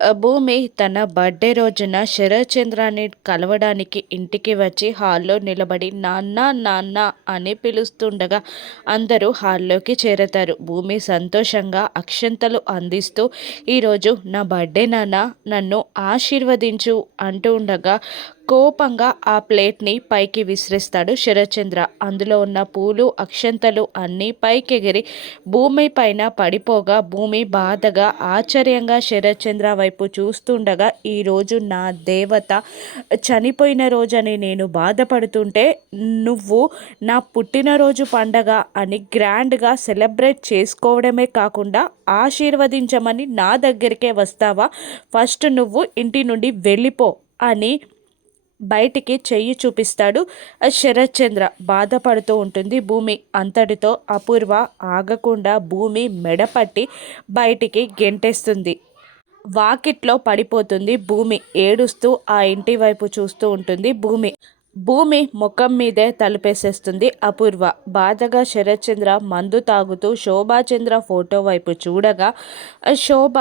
భూమి తన బర్త్డే రోజున శరత్చంద్రాన్ని కలవడానికి ఇంటికి వచ్చి హాల్లో నిలబడి నాన్న నాన్న అని పిలుస్తుండగా అందరూ హాల్లోకి చేరతారు. భూమి సంతోషంగా అక్షంతలు అందిస్తూ ఈరోజు నా బర్త్డే నాన్న నన్ను ఆశీర్వదించు అంటూ ఉండగా కోపంగా ఆ ప్లేట్ని పైకి విసిరిస్తాడు శరత్చంద్ర. అందులో ఉన్న పూలు అక్షంతలు అన్నీ పైకెగిరి భూమి పైన పడిపోగా భూమి బాధగా ఆశ్చర్యంగా శరత్చంద్ర వైపు చూస్తుండగా ఈరోజు నా దేవత చనిపోయిన రోజని నేను బాధపడుతుంటే నువ్వు నా పుట్టినరోజు పండగ అని గ్రాండ్గా సెలబ్రేట్ చేసుకోవడమే కాకుండా ఆశీర్వదించమని నా దగ్గరికే వస్తావా? ఫస్ట్ నువ్వు ఇంటి నుండి వెళ్ళిపో అని బయటికి చెయ్యి చూపిస్తాడు శరత్చంద్ర. బాధపడుతూ ఉంటుంది. భూమి అంతటితో అపూర్వ ఆగకుండా భూమి మెడపట్టి బయటికి గెంటేస్తుంది. వాకిట్లో పడిపోతుంది భూమి. ఏడుస్తూ ఆ ఇంటి వైపు చూస్తూ ఉంటుంది భూమి. భూమి ముఖం మీదే తలుపేసేస్తుంది అపూర్వ. బాధగా శరత్చంద్ర మందు తాగుతూ శోభాచంద్ర ఫోటో వైపు చూడగా శోభ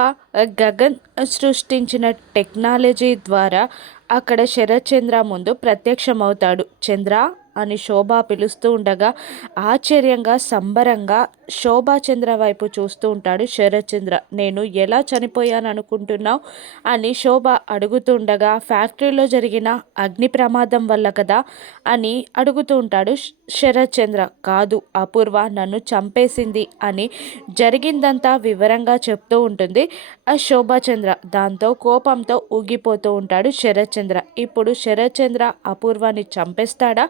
గగన్ సృష్టించిన టెక్నాలజీ ద్వారా అక్కడ శరత్చంద్ర ముందు ప్రత్యక్షమవుతాడు. చంద్ర అని శోభ పిలుస్తూ ఉండగా ఆశ్చర్యంగా సంబరంగా శోభాచంద్ర వైపు చూస్తూ ఉంటాడు. శరత్చంద్ర నేను ఎలా చనిపోయాను అనుకుంటున్నావు అని శోభ అడుగుతుండగా ఫ్యాక్టరీలో జరిగిన అగ్ని ప్రమాదం వల్ల కదా? అని అడుగుతూ ఉంటాడు శరత్చంద్ర. కాదు అపూర్వ నన్ను చంపేసింది అని జరిగిందంతా వివరంగా చెప్తూ ఉంటుంది ఆ శోభాచంద్ర. దాంతో కోపంతో ఊగిపోతూ ఉంటాడు శరత్చంద్ర. ఇప్పుడు శరత్చంద్ర అపూర్వాన్ని చంపేస్తాడా?